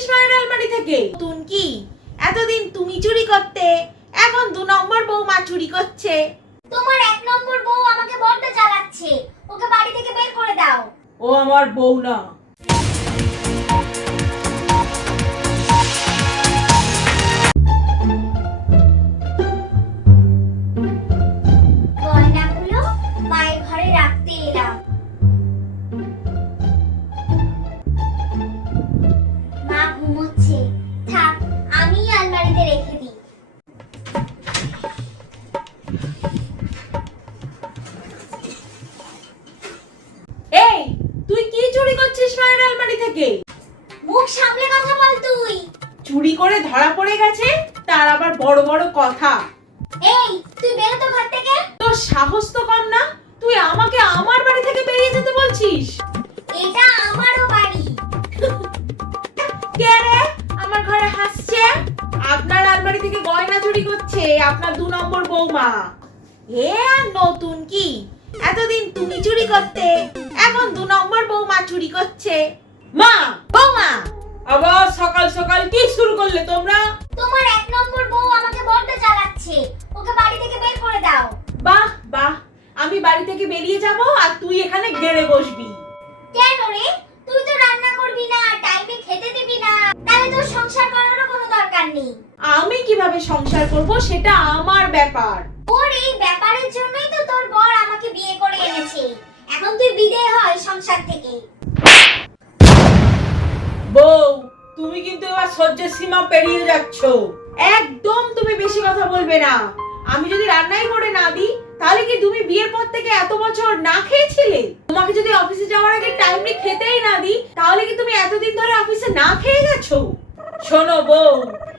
করছিস মায়ের আলমারি থেকে? তুই কি এতদিন তুমি চুরি করতে, এখন 2 নম্বর বউ মা চুরি করছে? তোমার 1 নম্বর বউ আমাকে বড্ড জ্বালাচ্ছে, ওকে বাড়ি থেকে বের করে দাও। ও আমার বউ না। গয়নাগুলো মায়ের ঘরে রাখতে এলাম। মা ঘুমোচ্ছে, থাক আমি আলমারিতে রেখে দিই। এই তুই কি চুরি করছিস মায়ের আলমারি থেকে? মুখ সামলে কথা বল তুই। চুরি করে ধরা পড়ে গেছে, তার আবার বড় বড় কথা। এই তুই বেরো তো ঘর থেকে। তোর সাহস তো কম না, তুই আমাকে আমার বাড়ি থেকে বেরিয়ে যেতে বলছিস? এটা আমারও বাড়ি। কে রে আমার ঘরে হাসছে? আপনার আলমারি থেকে গয়না চুরি করছে আপনার 2 নম্বর বৌমা। এ আর নতুন কি, এতদিন তুমি চুরি করতে, এখন 2 নম্বর বৌমা চুরি করছে। মা, বৌমা, আবার সকাল সকাল কি শুরু করলে তোমরা? তোমার 1 নম্বর বউ আমাকে বড্ড জ্বালাচ্ছে, ওকে বাড়ি থেকে বের করে দাও। বাহ বাহ, আমি বাড়ি থেকে বেরিয়ে যাব আর তুই এখানে গেড়ে বসবি। কেন রে? তুই তো রান্না করবি না, টাইমে খেতে দিবি না, তাহলে তোর সংসার করারও কোনো দরকার নেই। আমি কিভাবে সংসার করব সেটা আমার ব্যাপার। ওর এই ব্যাপারের জন্যই তো তোর বর আমাকে বিয়ে করে এনেছে। এখন তুই বিদেয় হয় সংসার থেকে। বউ, তুমি কিন্তু এবার সহ্যের সীমা পেরিয়ে যাচ্ছ। একদম তুমি বেশি কথা বলবে না। আমি যদি রান্নাই করে না দিই, তাহলে কি তুমি বিয়ের পর থেকে এত বছর না খেয়েছিলে? তোমাকে যদি অফিসে যাওয়ার আগে টাইমলি খেতেই না দিই, তাহলে কি তুমি এতদিন ধরে অফিসে না খেয়ে গেছো? শোনো বউ,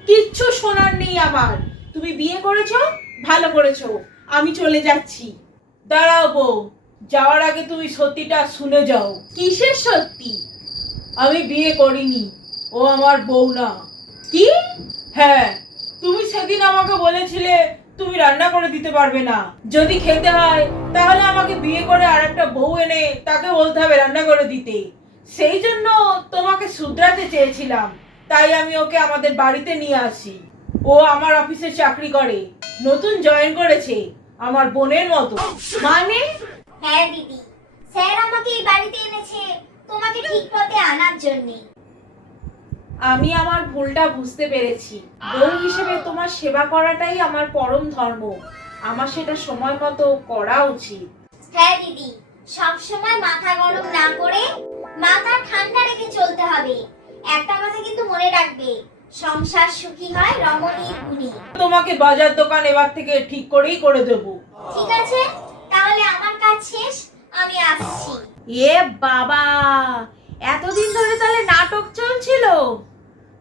কিচ্ছু শোনার নেই আমার। তুমি বিয়ে করেছো, ভালো করেছো, আমি চলে যাচ্ছি। দাঁড়াও বউ, যাওয়ার আগে তুমি সত্যিটা শুনে যাও। কিসের সত্যি? আমি বিয়ে করিনি, ও আমার বউ না। কি? হ্যাঁ, তুমি সেদিন আমাকে বলেছিলে তুমি রান্না করে দিতে পারবে না, যদি খেতে হয় তাহলে আমাকে বিয়ে করে আরেকটা বউ এনে তাকে বলতে হবে রান্না করে দিতে। সেই জন্য তোমাকে শুধরাতে চেয়েছিলাম, তাই আমি ওকে আমাদের বাড়িতে নিয়ে আসি। ও আমার অফিসে চাকরি করে, নতুন জয়েন করেছে, আমার বোনের মতো। মানে? হ্যাঁ দিদি, স্যার আমাকে এই বাড়িতে এনেছে তোমাকে ঠিক পথে আনার জন্য। আমি আমার ভুলটা বুঝতে পেরেছি। বউ হিসেবে তোমার সেবা করাটাই আমার পরম ধর্ম। আমার সেটা সময় মতো করা উচিত। হ্যাঁ দিদি, সব সময় মাথা গরম না করে মাথা ঠান্ডা রেখে চলতে হবে। একটা কথা কিন্তু মনে রাখবে, সংসার সুখী হয় রমণীর গুণী। তোমাকে বাজার দোকান এবার থেকে ঠিক করেই করে দেব। ঠিক আছে, তাহলে আমার কাজ শেষ, আমি আসছি। এ বাবা, এতদিন ধরে তাহলে নাটক চলছিল?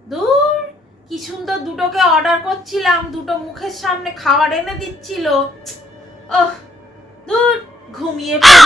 দূর, কি সুন্দর দুটোকে অর্ডার করছিলাম, দুটো মুখের সামনে খাবার এনে দিচ্ছিল। ওহ, দূর, ঘুমিয়ে পড়ি।